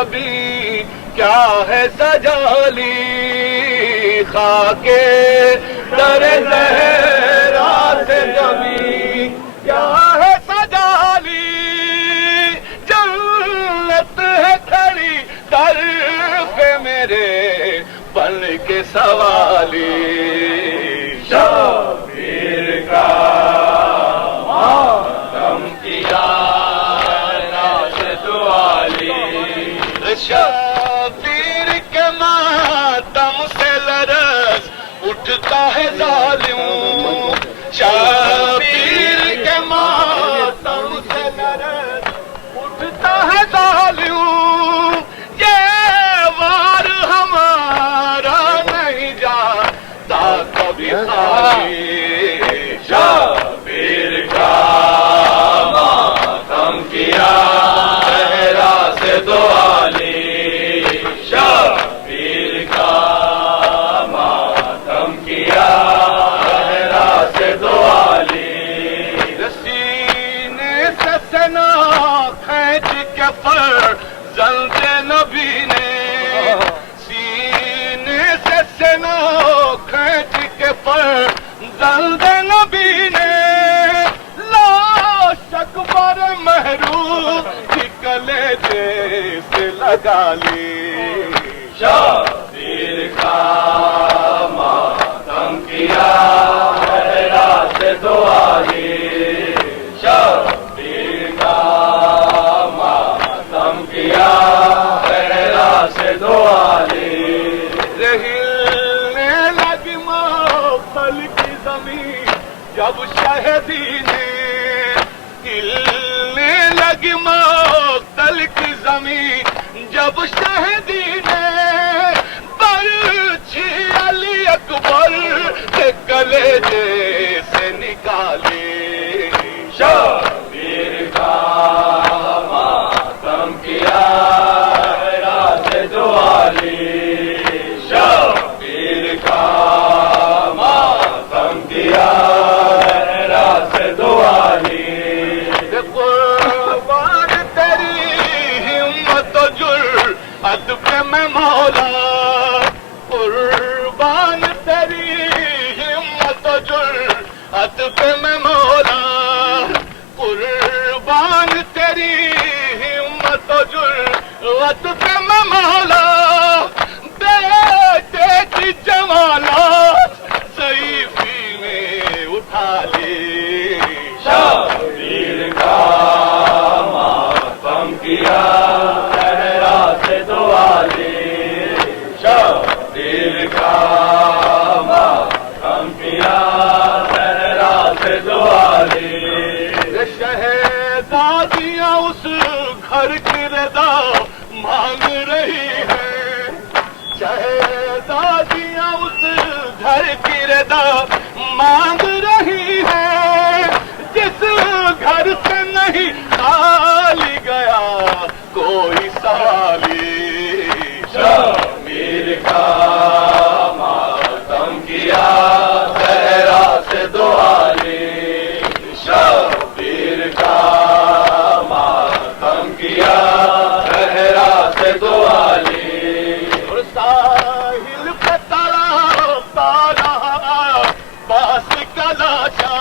کبھی کیا ہے سجالی خاکے در زہرا سے کبھی کیا ہے سجالی جنت ہے کھڑی در پہ میرے بن کے سوالی شبیر کا ماتم کیا راشد والی شبیر کے ماتم سے لرز اٹھتا ہے ظالم شبیر کے ماتم سے لرز اٹھتا ہے ظالم یہ وار ہمارا نہیں جاتا کبھی خالی شبیر کا ماتم کیا صحرا سے دو علی شبیر کا ماتم کیا صحرا سے دو علی سینے سے سنا کھینچ کے فرزند نبی نے سینے سے سنا کھینچ کے فرزند نبی نے لاش اکبر محروم کی کلیجے سے لگا لی شبیر کا ماتم کیا صحرا سے دو علی شبیر کا ماتم کیا صحرا سے دو علی ہلنے لگی موصل کی زمین جب شہدی نے ہلنے لگی موصل کی زمین جب شہدی نے برچھی علی اکبر کے کلیجے سے نکالی شبیر کا ماتم کیا صحرا سے دو علی شبیر کا ماتم کیا صحرا سے دو علی قربان تیری ہمت و جرأت پہ میں مولا قربان تیری ہمت و جرأت پہ میں مولا قربان تیری ہمت و جرأت پہ میں مولا بیٹے کی جمالات ضعیفی میں اٹھا لی شبیر کا ماتم کیا صحرا سے دو علی شبیر کا ماتم کیا صحرا سے دو علی شہزادیاں اس گھر کی رضا مانگ رہی ہے شہزادیاں اس گھر کی رضا مانگ رہی ہے جس گھر سے نہیں خالی گیا کوئی سوالی شبیر کا ماتم کیا صحرا سے دو علی شبیر کا ماتم کیا صحرا سے دو علی اور ساحل پہ تڑپتا رہا باس کا لاشا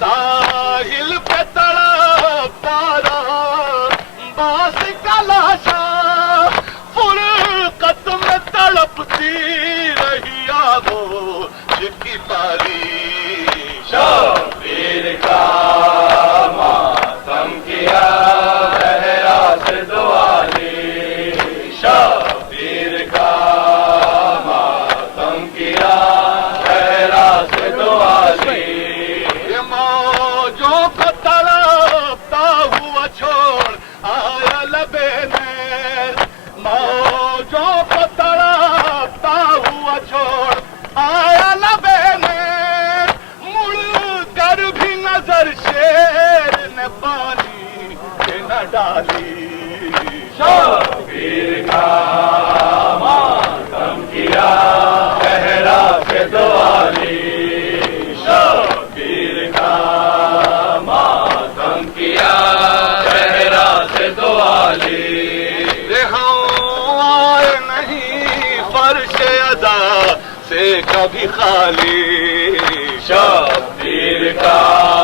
ساحل پہ تڑپتا رہا باس کا لاشا فرقت میں تڑپتی رہی آغوش کی پاری شبیر کا ماتم کیا صحرا سے دو علی شبیر کا ماتم کیا صحرا سے دو علی یہ موجوں کو تڑپتا ہوا چھوڑ آیا لبے نیر موجوں کو تڑپتا ہوا چھوڑ آیا لبے نیر مڑ کر بھی نظر شیر نے پانی کے نہ ڈالی شبیر کا ماتم کیا صحرا سے دو علی شبیر کا ماتم کیا صحرا سے دو علی کا بھی خالی شبیر کا